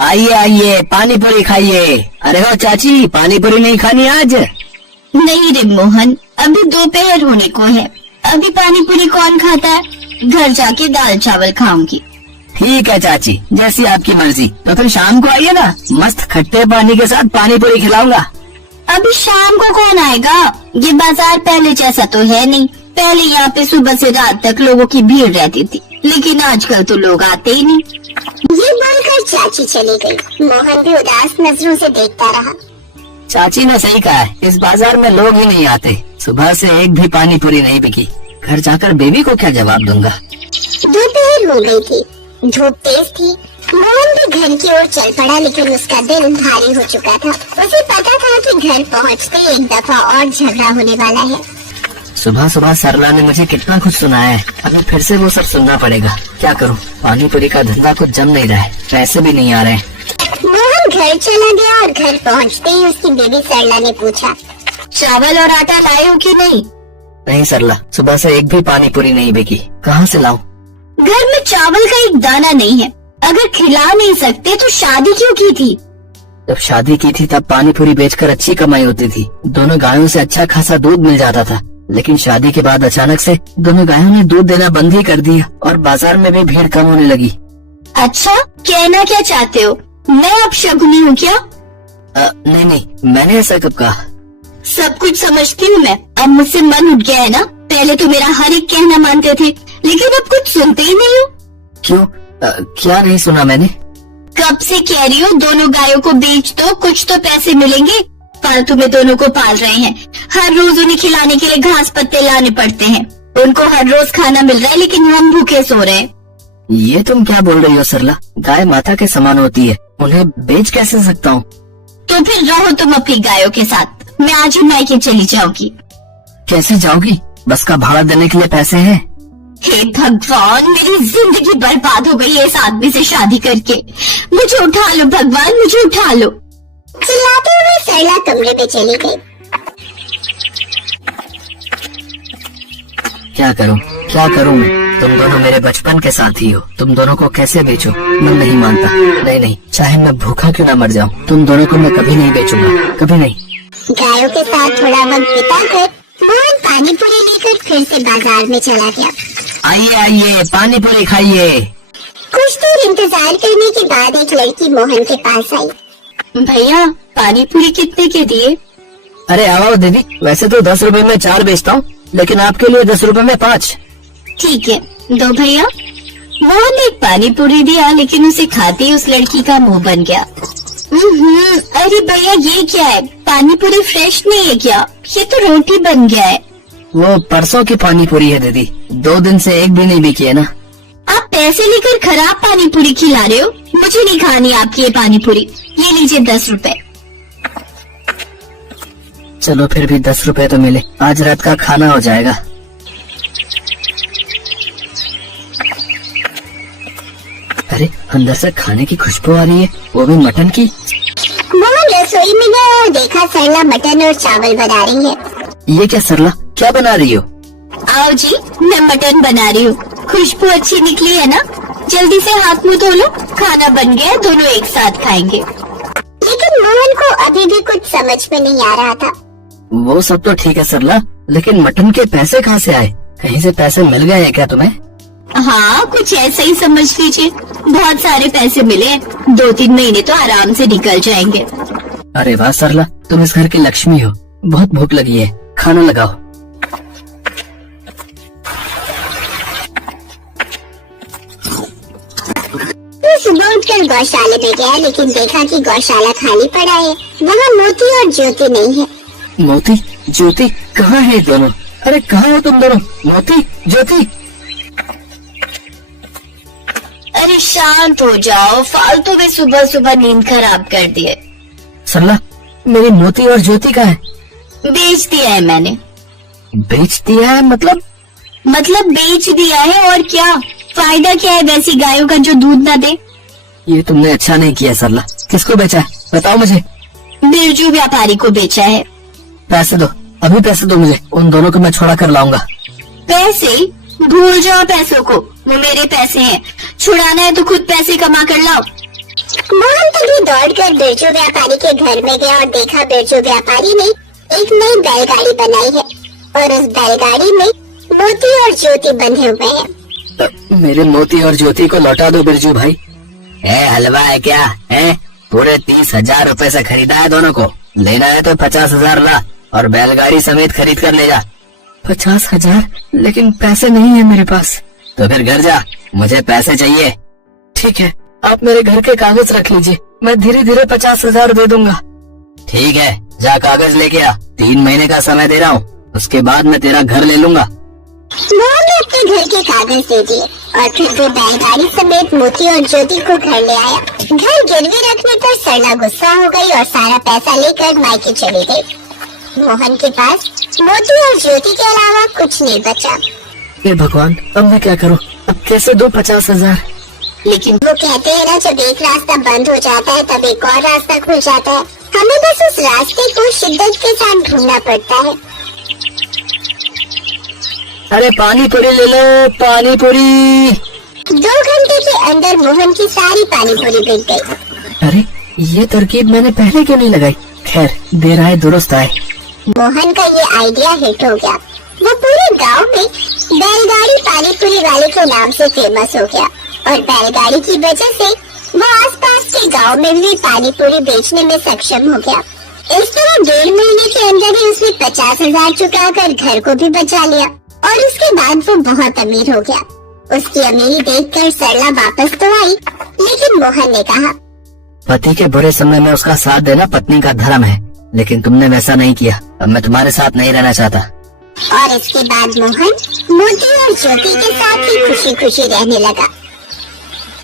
आइए आइए, पानी पूरी खाइए। अरे हो चाची, पानी पूरी नहीं खानी आज? नहीं रे मोहन, अभी दोपहर होने को है। अभी पानी पूरी कौन खाता है? घर जाके दाल चावल खाऊंगी। ठीक है चाची, जैसी आपकी मर्जी। तो फिर शाम को आइए ना, मस्त खट्टे पानी के साथ पानी पूरी खिलाऊंगा। अभी शाम को कौन आएगा? ये बाजार पहले जैसा तो है नहीं। पहले यहाँ पे सुबह से रात तक लोगों की भीड़ रहती थी, लेकिन आजकल तो लोग आते ही नहीं। ये बोलकर चाची चली गई। मोहन भी उदास नजरों से देखता रहा। चाची ने सही कहा है, इस बाजार में लोग ही नहीं आते। सुबह से एक भी पानी पूरी नहीं बिकी। घर जाकर बेबी को क्या जवाब दूंगा। दोपहर हो गई थी, धूप तेज थी। मोहन भी घर की ओर चल पड़ा, लेकिन उसका दिल भारी हो चुका था। उसे पता था कि घर पहुंचते एक दफा और झगड़ा होने वाला है। सुबह सुबह सरला ने मुझे कितना कुछ सुनाया है, अभी फिर से वो सब सुनना पड़ेगा। क्या करूं, पानी पूरी का धंधा कुछ जम नहीं रहा है, पैसे भी नहीं आ रहे। मोहन घर चला गया और घर पहुंचते ही उसकी बेबी सरला ने पूछा, चावल और आटा लाए हो कि नहीं? नहीं सरला, सुबह से एक भी पानी पूरी नहीं बिकी। कहाँ से लाऊं? घर में चावल का एक दाना नहीं है। अगर खिला नहीं सकते तो शादी क्यों की थी? जब शादी की थी तब पानी पूरी बेचकर अच्छी कमाई होती थी। दोनों गायों से अच्छा खासा दूध मिल जाता था। लेकिन शादी के बाद अचानक से दोनों गायों ने दूध देना बंद ही कर दिया और बाजार में भी भीड़ कम होने लगी। अच्छा, कहना क्या चाहते हो? मैं अब शगुनी हूँ क्या? नहीं नहीं, मैंने ऐसा कब कहा? सब कुछ समझती हूँ मैं। अब मुझसे मन उठ गया है ना। पहले तो मेरा हर एक कहना मानते थे, लेकिन अब कुछ सुनते ही नहीं हो। क्यों? क्या नहीं सुना मैंने? कब से कह रही हूँ दोनों गायों को बेच दो, कुछ तो पैसे मिलेंगे। फालतू में दोनों को पाल रहे हैं। हर रोज उन्हें खिलाने के लिए घास पत्ते लाने पड़ते हैं। उनको हर रोज खाना मिल रहा है, लेकिन हम भूखे सो रहे हैं। ये तुम क्या बोल रही हो सरला? गाय माता के समान होती है, उन्हें बेच कैसे सकता हूँ? तो फिर रहो तुम अपनी गायों के साथ। मैं आज ही मायके चली जाऊंगी। कैसे जाओगी? बस का भाड़ा देने के लिए पैसे हैं? हे भगवान, मेरी जिंदगी बर्बाद हो गई है इस आदमी से शादी करके। मुझे उठा लो भगवान, मुझे उठा लो। चिल्लाते हुए सरला कमरे में चली गई। क्या करूं मैं? तुम दोनों मेरे बचपन के साथी हो। तुम दोनों को कैसे बेचूं? मैं नहीं मानता। नहीं, चाहे मैं भूखा क्यों न मर जाऊं, तुम दोनों को मैं कभी नहीं बेचूंगा, कभी नहीं। गायों के साथ थोड़ा वक्त बिताकर मोहन पानी पूरी लेकर फिर से बाजार में चला गया। आइए आइए, पानी पूरी खाइए। कुछ देर इंतजार करने के बाद एक लड़की मोहन के पास आई। भैया, पानी पूरी कितने के दिए? अरे आओ दीदी, वैसे तो 10 रुपए में 4 बेचता हूँ, लेकिन आपके लिए 10 रुपए में 5। ठीक है, दो भैया। मोहन ने एक पानी पूरी दिया, लेकिन उसे खाते ही उस लड़की का मुंह बन गया। अरे भैया, ये क्या है? पानी पूरी फ्रेश नहीं है क्या? ये तो रोटी बन गया है। वो परसों की पानी पूरी है दीदी, 2 दिन से एक भी नहीं बिकी है ना। आप पैसे लेकर खराब पानी पूरी खिला रहे हो। मुझे नहीं खानी आपकी ये पानी पूरी। ये लीजिए 10 रुपए। चलो फिर भी 10 रुपए तो मिले, आज रात का खाना हो जाएगा। अरे अंदर से खाने की खुशबू आ रही है, वो भी मटन की। मोहन रसोई में गया और देखा सरला मटन और चावल बना रही है। ये क्या सरला, क्या बना रही हो? आओ जी, मैं मटन बना रही हूँ। खुशबू अच्छी निकली है ना? जल्दी से हाथ मुंह धो लो, खाना बन गया, दोनों एक साथ खाएंगे। लेकिन मोहन को अभी भी कुछ समझ में नहीं आ रहा था। वो सब तो ठीक है सरला, लेकिन मटन के पैसे कहाँ से आए? कहीं से पैसे मिल गए हैं क्या तुम्हें? हाँ, कुछ ऐसा ही समझ लीजिए। बहुत सारे पैसे मिले, 2-3 महीने तो आराम से निकल जाएंगे। अरे वाह सरला, तुम इस घर की लक्ष्मी हो। बहुत भूख लगी है, खाना लगाओ। वो सुबह उठकर गौशाले में गया, लेकिन देखा कि गौशाला खाली पड़ा है। वहाँ मोती और ज्योति नहीं है। मोती ज्योति कहाँ है दोनों? अरे कहाँ हो तुम दोनों? मोती ज्योति। अरे शांत हो जाओ, फालतू में सुबह सुबह नींद खराब कर दिए। सरला, मेरी मोती और ज्योति का है? बेच दिया है मैंने। बेच दिया है मतलब? मतलब बेच दिया है, और क्या फायदा क्या है वैसी गायों का जो दूध ना दे। ये तुमने अच्छा नहीं किया सरला। किसको बेचा है बताओ मुझे। बिरजू व्यापारी को बेचा है। पैसे दो, अभी पैसे दो मुझे, उन दोनों को मैं छुड़ा कर लाऊंगा। पैसे? भूल जाओ पैसों को, वो मेरे पैसे हैं। छुड़ाना है तो खुद पैसे कमा कर लाओ। मोहन तभी दौड़कर बिरजू व्यापारी के घर में गया और देखा बिरजू व्यापारी ने एक नई बैलगाड़ी बनाई है और उस बैलगाड़ी में मोती और ज्योति बंधे हुए हैं। मेरे मोती और ज्योति को लौटा दो बिरजू भाई। हलवा है क्या है? पूरे 30,000 रुपए से खरीदा है दोनों को। लेना है तो 50,000 ला और बैलगाड़ी समेत खरीद कर ले जा। 50,000? लेकिन पैसे नहीं है मेरे पास। तो फिर घर जा, मुझे पैसे चाहिए। ठीक है, आप मेरे घर के कागज रख लीजिए, मैं धीरे धीरे 50,000 दे दूंगा। ठीक है, जा कागज लेके आ। 3 महीने का समय दे रहा हूँ, उसके बाद मैं तेरा घर ले लूंगा। मोहन ने अपने घर के कागज दे दिए और फिर वो बैलगाड़ी समेत मोती और ज्योति को घर ले आया। घर गिरवी रखने पर सरला गुस्सा हो गई और सारा पैसा लेकर मायके चली गई। मोहन के पास मोती और ज्योति के अलावा कुछ नहीं बचा। हे भगवान, अब मैं क्या करूँ? अब कैसे दो 50,000? लेकिन वो कहते हैं ना, जब एक रास्ता बंद हो जाता है तब एक और रास्ता खुल जाता है। हमें बस उस रास्ते को शिद्दत के साथ ढूंढना पड़ता है। अरे पानी पूरी ले लो, पानी पूरी। 2 घंटे के अंदर मोहन की सारी पानी पूरी बिक गई। अरे ये तरकीब मैंने पहले क्यों नहीं लगाई? खैर, देर आए दुरुस्त आए। मोहन का ये आइडिया हिट हो गया। वो पूरे गांव में बैलगाड़ी पानी पूरी वाले के नाम से फेमस हो गया और बैलगाड़ी की वजह से वो आसपास के गांव में भी पानी पूरी बेचने में सक्षम हो गया। इस तरह 1.5 महीने के अंदर ही उसने 50,000 चुकाकर घर को भी बचा लिया और उसके बाद वो बहुत अमीर हो गया। उसकी अमीरी देखकर सरला वापस तो आई, लेकिन मोहन ने कहा, पति के बुरे समय में उसका साथ देना पत्नी का धर्म है, लेकिन तुमने वैसा नहीं किया। अब मैं तुम्हारे साथ नहीं रहना चाहता। और इसके बाद मोहन मोती और ज्योति के साथ ही खुशी खुशी रहने लगा।